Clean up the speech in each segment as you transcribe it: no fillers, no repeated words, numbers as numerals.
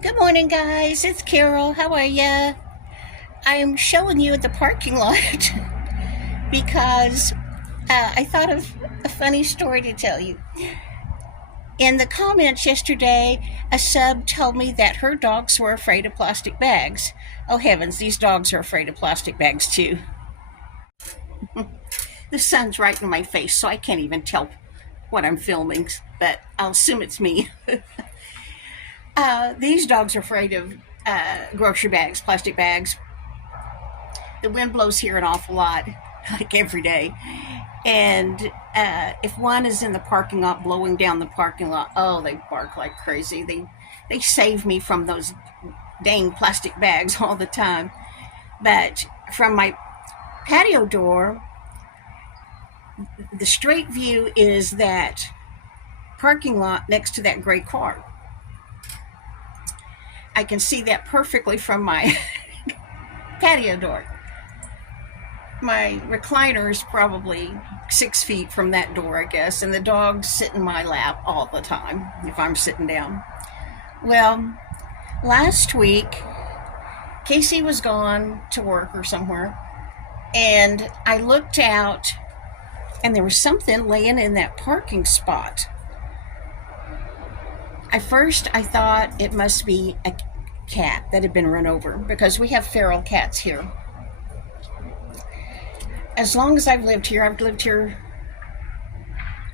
Good morning, guys. It's Carol. How are ya? I'm showing you at the parking lot because I thought of a funny story to tell you. In the comments yesterday, a sub told me that her dogs were afraid of plastic bags. Oh, heavens, these dogs are afraid of plastic bags too. The sun's right in my face, so I can't even tell what I'm filming, but I'll assume it's me. These dogs are afraid of grocery bags, plastic bags. The wind blows here an awful lot, like every day. And if one is in the parking lot, blowing down the parking lot, oh, they bark like crazy. They save me from those dang plastic bags all the time. But from my patio door, the straight view is that parking lot next to that gray car. I can see that perfectly from my patio door. My recliner is probably 6 feet from that door, I guess, and the dogs sit in my lap all the time if I'm sitting down. Well, last week, Casey was gone to work or somewhere, and I looked out, and there was something laying in that parking spot. At first, I thought it must be a cat that had been run over because we have feral cats here. As long as I've lived here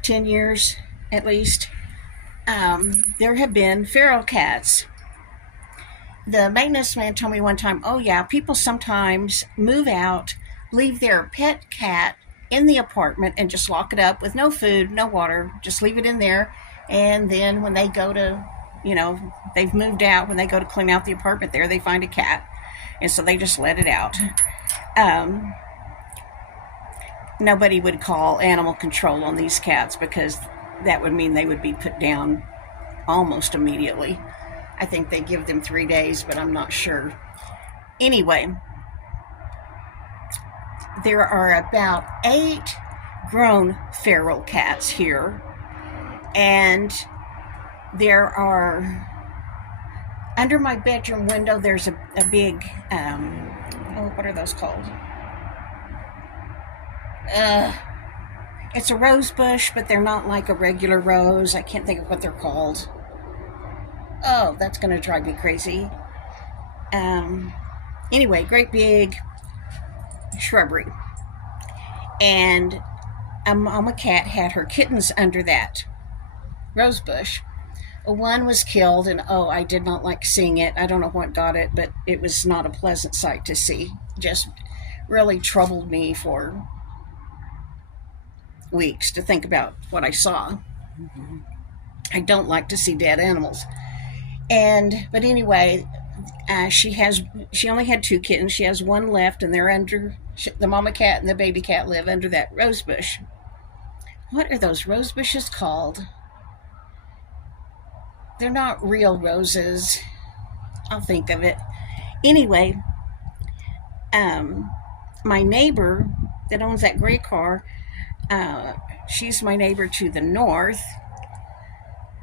10 years at least, there have been feral cats. The maintenance man told me one time, oh yeah, people sometimes move out, leave their pet cat in the apartment and just lock it up with no food, no water, just leave it in there. And then when they go to, they've moved out, when they go to clean out the apartment there, they find a cat. And so they just let it out. Nobody would call animal control on these cats because that would mean they would be put down almost immediately. I think they give them 3 days, but I'm not sure. Anyway, there are about 8 grown feral cats here, and there are, under my bedroom window, there's a big, what are those called? It's a rose bush, but they're not like a regular rose. I can't think of what they're called. Oh, that's going to drive me crazy. Anyway, great big shrubbery. And a mama cat had her kittens under that rose bush. One was killed, and I did not like seeing it. I don't know what got it, but it was not a pleasant sight to see. Just really troubled me for weeks to think about what I saw. I don't like to see dead animals. But anyway, she only had 2 kittens. She has one left, and they're under, the mama cat and the baby cat live under that rose bush. What are those rose bushes called? They're not real roses. I'll think of it. Anyway, my neighbor that owns that gray car, she's my neighbor to the north,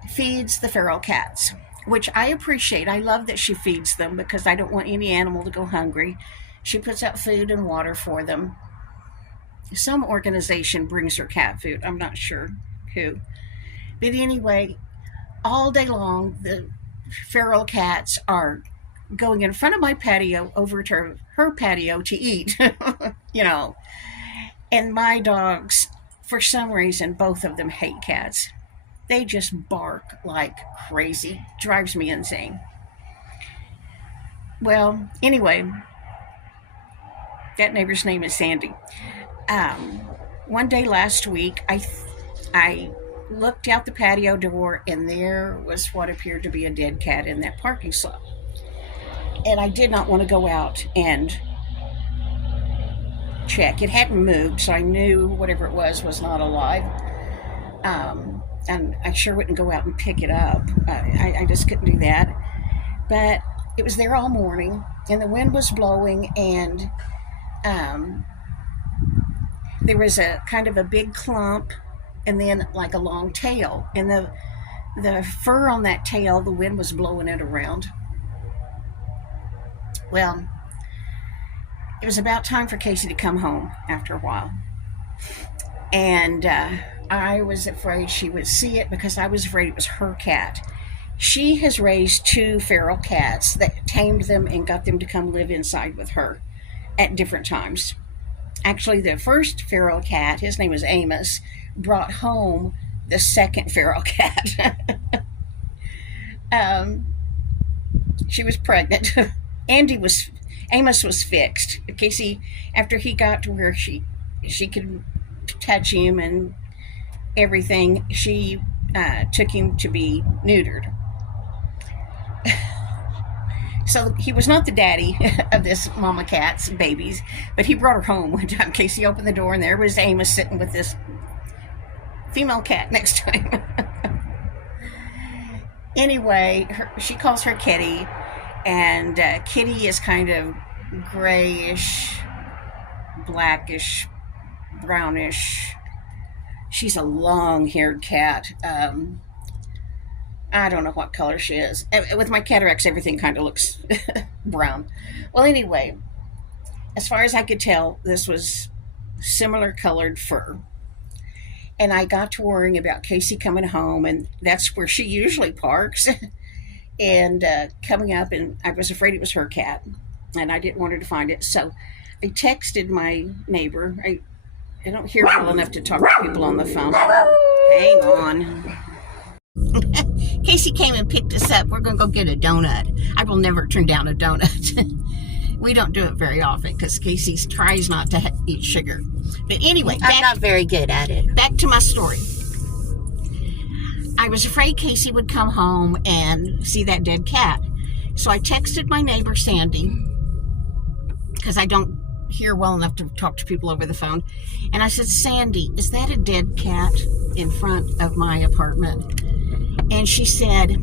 feeds the feral cats, which I appreciate. I love that she feeds them because I don't want any animal to go hungry. She puts out food and water for them. Some organization brings her cat food. I'm not sure who. But anyway, all day long, the feral cats are going in front of my patio over to her patio to eat, And my dogs, for some reason, both of them hate cats. They just bark like crazy. Drives me insane. Well, anyway, that neighbor's name is Sandy. One day last week, I looked out the patio door, and there was what appeared to be a dead cat in that parking slot. And I did not want to go out and check. It hadn't moved, so I knew whatever it was not alive. And I sure wouldn't go out and pick it up. I just couldn't do that. But it was there all morning, and the wind was blowing, and there was a kind of a big clump, and then like a long tail. And the fur on that tail, the wind was blowing it around. Well, it was about time for Casey to come home after a while. And I was afraid she would see it because I was afraid it was her cat. She has raised two feral cats that tamed them and got them to come live inside with her at different times. Actually, the first feral cat, his name was Amos, brought home the second feral cat. um, she was pregnant. Andy was Amos was fixed. Casey, after he got to where she could touch him and everything, she took him to be neutered. So he was not the daddy of this mama cat's babies, but he brought her home one time. Casey opened the door, and there was Amos sitting with this female cat next to him. Anyway, she calls her Kitty, and Kitty is kind of grayish, blackish, brownish. She's a long-haired cat. I don't know what color she is. With my cataracts, everything kind of looks brown. Well, anyway, as far as I could tell, this was similar colored fur. And I got to worrying about Casey coming home, and that's where she usually parks. And coming up, and I was afraid it was her cat, and I didn't want her to find it. So I texted my neighbor. I don't hear well enough to talk to people on the phone. Hang on. Casey came and picked us up. We're going to go get a donut. I will never turn down a donut. We don't do it very often because Casey tries not to eat sugar. But anyway, I'm not very good at it. Back to my story. I was afraid Casey would come home and see that dead cat. So I texted my neighbor, Sandy, because I don't hear well enough to talk to people over the phone. And I said, Sandy, is that a dead cat in front of my apartment? And she said,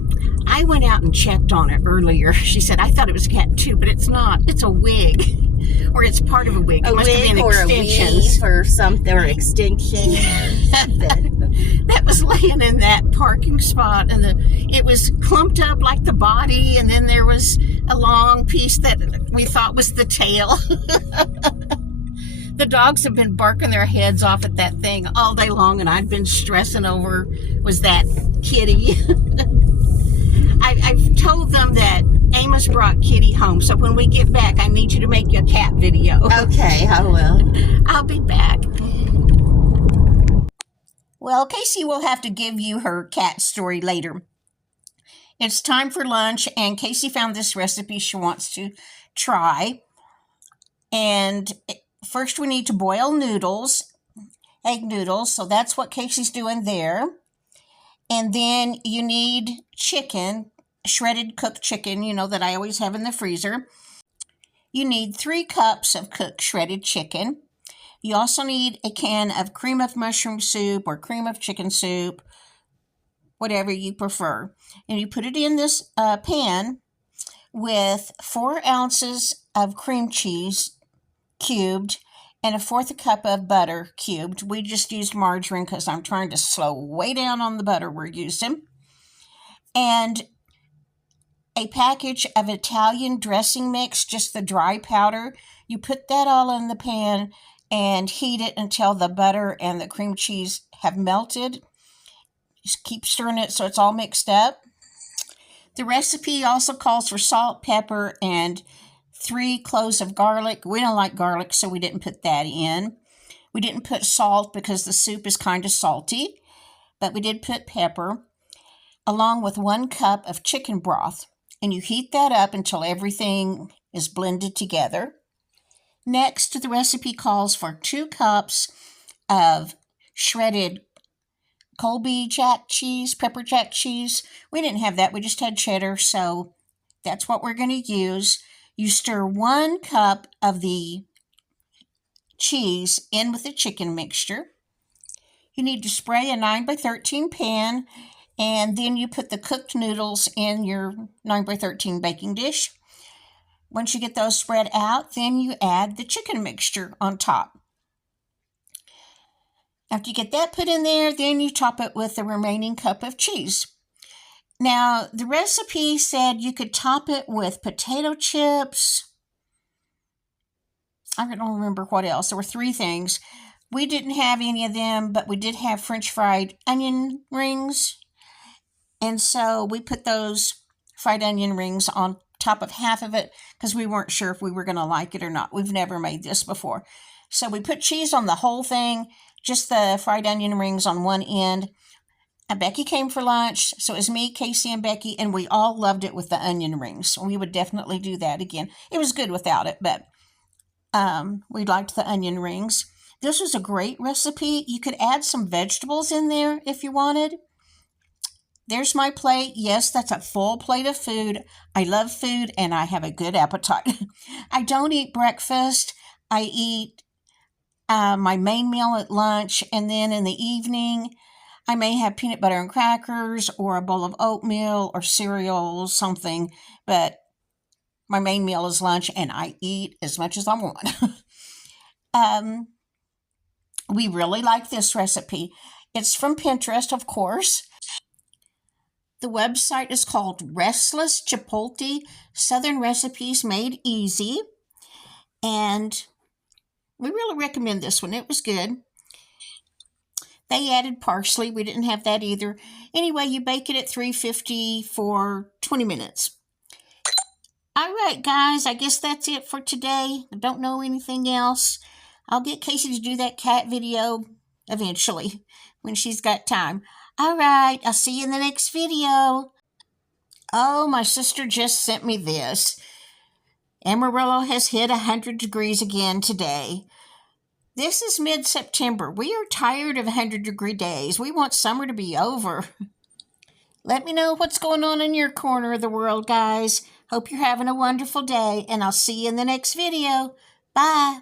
I went out and checked on it earlier. She said, I thought it was a cat too, but it's not. It's a wig. Or it's part of a wig. It must have been extensions. Or something, or extension or something. That was laying in that parking spot, and it was clumped up like the body, and then there was a long piece that we thought was the tail. The dogs have been barking their heads off at that thing all day long, and I'd been stressing over was that kitty. I've told them that Amos brought Kitty home, so when we get back, I need you to make you a cat video. Okay, I will. I'll be back. Well, Casey will have to give you her cat story later. It's time for lunch, and Casey found this recipe she wants to try. And first we need to boil noodles, egg noodles, so that's what Casey's doing there. And then you need chicken, shredded cooked chicken, that I always have in the freezer. You need 3 cups of cooked shredded chicken. You also need a can of cream of mushroom soup or cream of chicken soup, whatever you prefer. And you put it in this pan with 4 ounces of cream cheese cubed and 1/4 cup of butter cubed. We just used margarine because I'm trying to slow way down on the butter we're using. And a package of Italian dressing mix, just the dry powder. You put that all in the pan and heat it until the butter and the cream cheese have melted. Just keep stirring it so it's all mixed up. The recipe also calls for salt, pepper, and 3 cloves of garlic. We don't like garlic, so we didn't put that in. We didn't put salt because the soup is kind of salty, but we did put pepper, along with 1 cup of chicken broth. And you heat that up until everything is blended together. Next, the recipe calls for 2 cups of shredded Colby Jack cheese, pepper jack cheese. We didn't have that. We just had cheddar, so that's what we're going to use. You stir 1 cup of the cheese in with the chicken mixture. You need to spray a 9x13 pan, and then you put the cooked noodles in your 9x13 baking dish. Once you get those spread out, then you add the chicken mixture on top. After you get that put in there, then you top it with the remaining cup of cheese. Now, the recipe said you could top it with potato chips I don't remember what else. There were 3 things. We didn't have any of them, but we did have French fried onion rings. And so we put those fried onion rings on top of half of it because we weren't sure if we were going to like it or not. We've never made this before. So we put cheese on the whole thing, just the fried onion rings on one end. And Becky came for lunch, so it was me, Casey, and Becky, and we all loved it with the onion rings. We would definitely do that again. It was good without it, but we liked the onion rings. This was a great recipe. You could add some vegetables in there if you wanted. There's my plate. Yes, that's a full plate of food. I love food and I have a good appetite. I don't eat breakfast. I eat my main meal at lunch, and then in the evening, I may have peanut butter and crackers or a bowl of oatmeal or cereal, something, but my main meal is lunch and I eat as much as I want. We really like this recipe. It's from Pinterest, of course. The website is called Restless Chipotle Southern Recipes Made Easy. And we really recommend this one. It was good. They added parsley. We didn't have that either. Anyway, you bake it at 350 for 20 minutes. All right, guys, I guess that's it for today. I don't know anything else. I'll get Casey to do that cat video eventually when she's got time. All right, I'll see you in the next video. Oh, my sister just sent me this. Amarillo has hit 100 degrees again today. This is mid-September. We are tired of 100-degree days. We want summer to be over. Let me know what's going on in your corner of the world, guys. Hope you're having a wonderful day, and I'll see you in the next video. Bye.